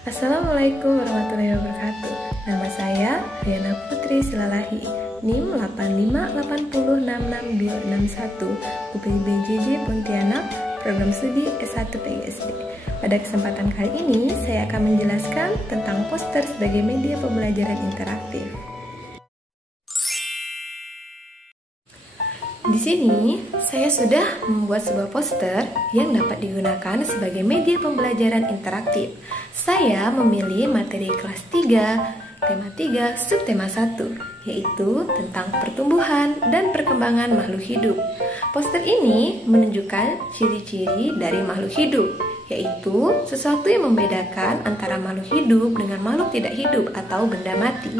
Assalamualaikum warahmatullahi wabarakatuh. Nama saya Riana Putri Silalahi, NIM 858066261, UPIBJJ Pontianak, Program Studi S1 PGSD. Pada kesempatan kali ini, saya akan menjelaskan tentang poster sebagai media pembelajaran interaktif. Di sini, saya sudah membuat sebuah poster yang dapat digunakan sebagai media pembelajaran interaktif. Saya memilih materi kelas 3, tema 3, subtema 1, yaitu tentang pertumbuhan dan perkembangan makhluk hidup. Poster ini menunjukkan ciri-ciri dari makhluk hidup, yaitu sesuatu yang membedakan antara makhluk hidup dengan makhluk tidak hidup atau benda mati.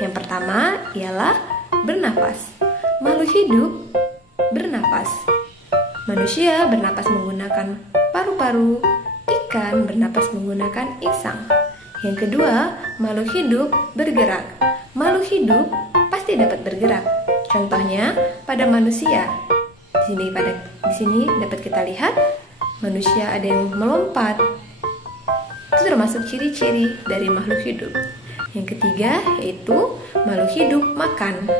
Yang pertama ialah bernapas. Makhluk hidup bernapas. Manusia bernapas menggunakan paru-paru, ikan bernapas menggunakan insang. Yang kedua, makhluk hidup bergerak. Makhluk hidup pasti dapat bergerak. Contohnya pada manusia. Di sini dapat kita lihat manusia ada yang melompat. Itu termasuk ciri-ciri dari makhluk hidup. Yang ketiga yaitu makhluk hidup makan.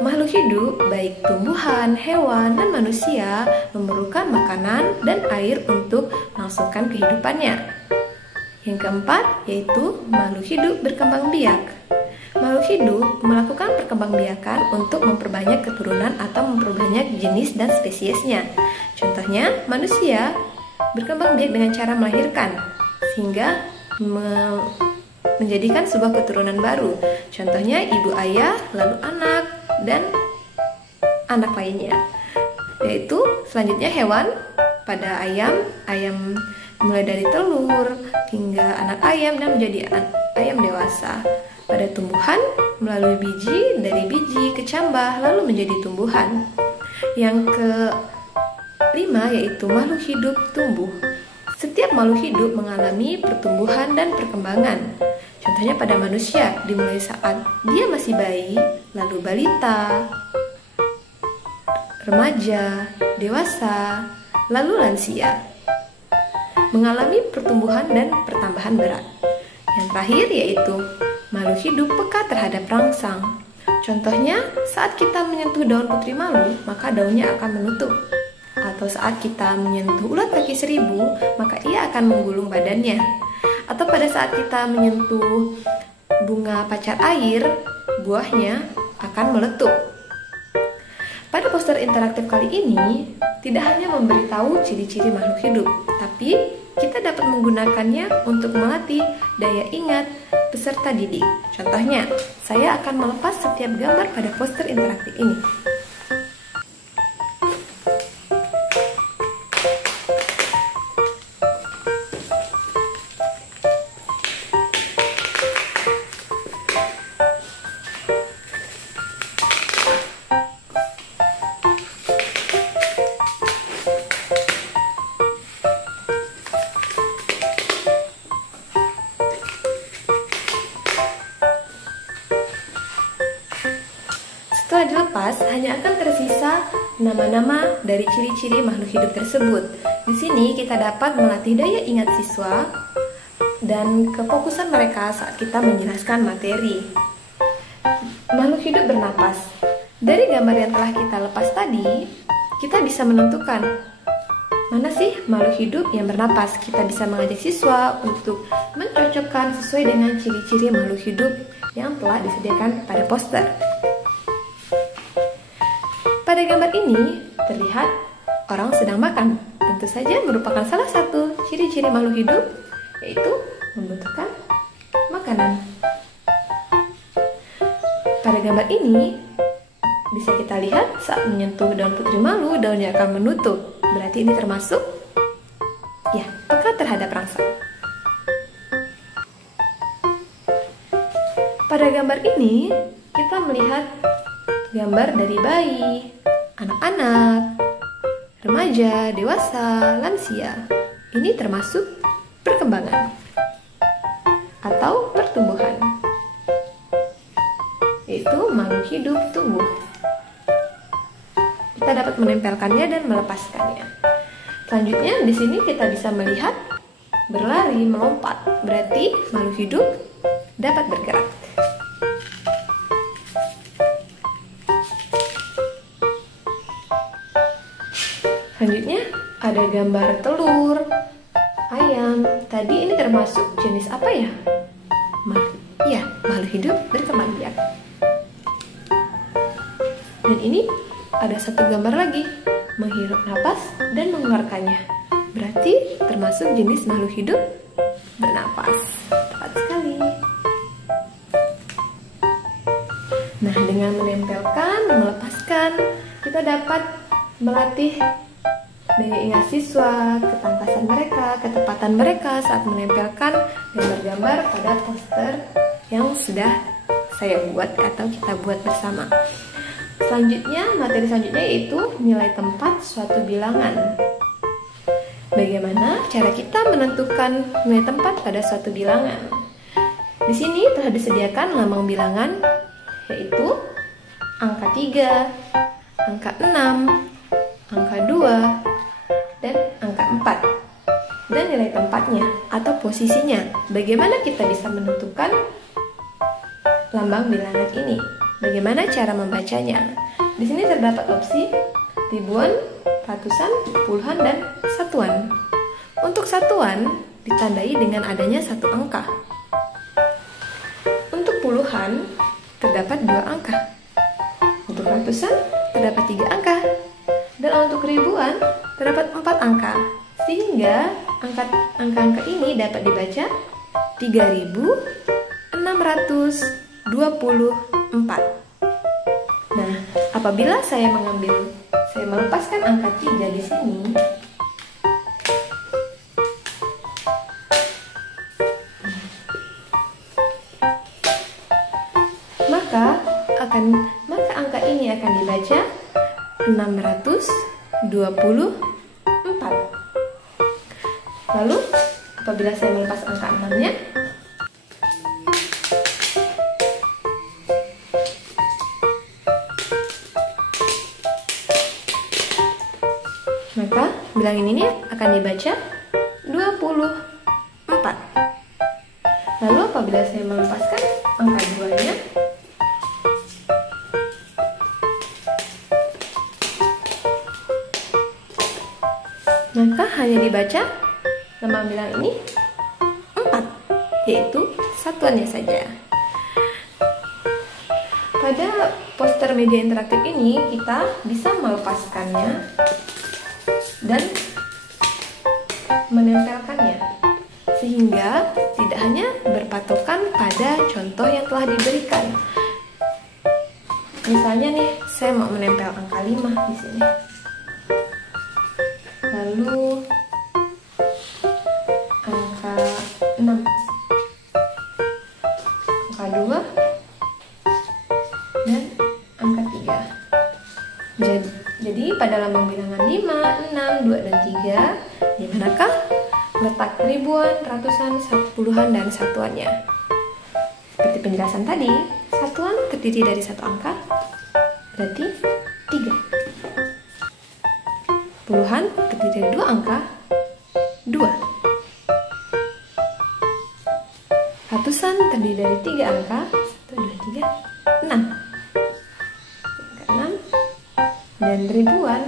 Makhluk hidup, baik tumbuhan, hewan, dan manusia memerlukan makanan dan air untuk melangsungkan kehidupannya. Yang keempat yaitu makhluk hidup berkembang biak. Makhluk hidup melakukan perkembangbiakan untuk memperbanyak keturunan atau memperbanyak jenis dan spesiesnya. Contohnya, manusia berkembang biak dengan cara melahirkan, sehingga menjadikan sebuah keturunan baru. Contohnya, ibu ayah, lalu anak, dan anak lainnya. Yaitu selanjutnya hewan, pada ayam mulai dari telur hingga anak ayam dan menjadi ayam dewasa. Pada tumbuhan melalui biji, dari biji ke cambah lalu menjadi tumbuhan. Yang kelima yaitu makhluk hidup tumbuh. Setiap makhluk hidup mengalami pertumbuhan dan perkembangan. Contohnya pada manusia, dimulai saat dia masih bayi, lalu balita, remaja, dewasa, lalu lansia. Mengalami pertumbuhan dan pertambahan berat. Yang terakhir yaitu makhluk hidup peka terhadap rangsang. Contohnya, saat kita menyentuh daun putri malu, maka daunnya akan menutup. Atau saat kita menyentuh ulat kaki seribu, maka ia akan menggulung badannya. Atau pada saat kita menyentuh bunga pacar air, buahnya akan meletup. Pada poster interaktif kali ini, tidak hanya memberitahu ciri-ciri makhluk hidup, tapi kita dapat menggunakannya untuk melatih daya ingat peserta didik. Contohnya, saya akan melepas setiap gambar pada poster interaktif ini. Setelah dilepas, hanya akan tersisa nama-nama dari ciri-ciri makhluk hidup tersebut. Di sini kita dapat melatih daya ingat siswa dan kefokusan mereka saat kita menjelaskan materi. Makhluk hidup bernapas. Dari gambar yang telah kita lepas tadi, kita bisa menentukan mana sih makhluk hidup yang bernapas. Kita bisa mengajak siswa untuk mencocokkan sesuai dengan ciri-ciri makhluk hidup yang telah disediakan pada poster. Pada gambar ini terlihat orang sedang makan. Tentu saja merupakan salah satu ciri-ciri makhluk hidup, yaitu membutuhkan makanan. Pada gambar ini bisa kita lihat saat menyentuh daun putri malu, daunnya akan menutup. Berarti ini termasuk peka terhadap rangsang. Pada gambar ini kita melihat gambar dari bayi, anak-anak, remaja, dewasa, lansia. Ini termasuk perkembangan atau pertumbuhan, yaitu makhluk hidup tumbuh. Kita dapat menempelkannya dan melepaskannya. Selanjutnya di sini kita bisa melihat berlari, melompat. Berarti makhluk hidup dapat bergerak. Selanjutnya ada gambar telur, ayam. Tadi ini termasuk jenis apa ya? Makhluk hidup berkembang biak. Dan ini ada satu gambar lagi, menghirup napas dan mengeluarkannya. Berarti termasuk jenis makhluk hidup bernapas. Tepat sekali. Nah, dengan menempelkan dan melepaskan, kita dapat melatih daya ingat siswa, ketangkasan mereka, ketepatan mereka saat menempelkan gambar-gambar pada poster yang sudah saya buat atau kita buat bersama. Selanjutnya, materi selanjutnya yaitu nilai tempat suatu bilangan. Bagaimana cara kita menentukan nilai tempat pada suatu bilangan? Di sini telah disediakan lambang bilangan, yaitu angka 3, angka 6, angka 2, dan angka 4. Dan nilai tempatnya atau posisinya. Bagaimana kita bisa menentukan lambang bilangan ini? Bagaimana cara membacanya? Di sini terdapat opsi ribuan, ratusan, puluhan, dan satuan. Untuk satuan ditandai dengan adanya satu angka. Untuk puluhan terdapat 2 angka. Untuk ratusan terdapat 3 angka. Dan untuk ribuan terdapat 4 angka. Sehingga angka-angka ini dapat dibaca 3624. Nah, apabila saya melepaskan angka 3 di sini, maka angka ini akan dibaca 624. Lalu, apabila saya melepas angka 6-nya, maka bilangan ini akan dibaca 24. Lalu apabila saya melepaskan angka 2-nya, maka hanya dibaca lambang bilangan ini 4, yaitu satuannya saja. Pada poster media interaktif ini kita bisa melepaskannya dan menempelkannya, sehingga tidak hanya berpatokan pada contoh yang telah diberikan. Misalnya nih, saya mau menempel angka 5 di sini. Lalu angka 6, angka 2, dan angka 3. Jadi pada lambang bilangan 5, 6, 2, dan 3, di manakah letak ribuan, ratusan, puluhan, dan satuannya? Seperti penjelasan tadi, satuan terdiri dari satu angka, berarti 3. Puluhan terdiri dari 2 angka, 2. Ratusan terdiri dari 3 angka, 1, 2, 3, 6. Dan ribuan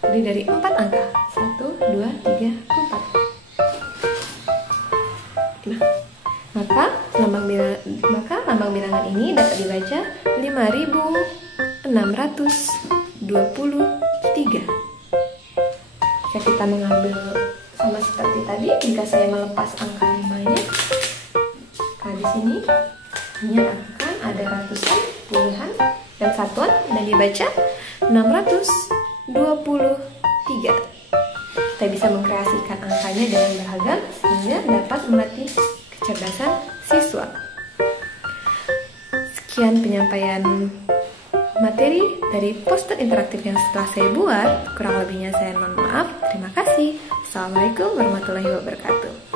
terdiri dari 4 angka, 1, 2, 3, 4. Nah, maka lambang bilangan ini dapat dibaca 5623. Jika kita mengambil sama seperti tadi, jika saya melepas angka 5-nya, nah di sini hanya akan ada ratusan, puluhan, dan satuan, dan dibaca 623. Kita bisa mengkreasikan angkanya dengan beragam sehingga dapat melatih kecerdasan siswa. Sekian penyampaian materi dari poster interaktif yang setelah saya buat. Kurang lebihnya saya mohon maaf. Terima kasih. Assalamualaikum warahmatullahi wabarakatuh.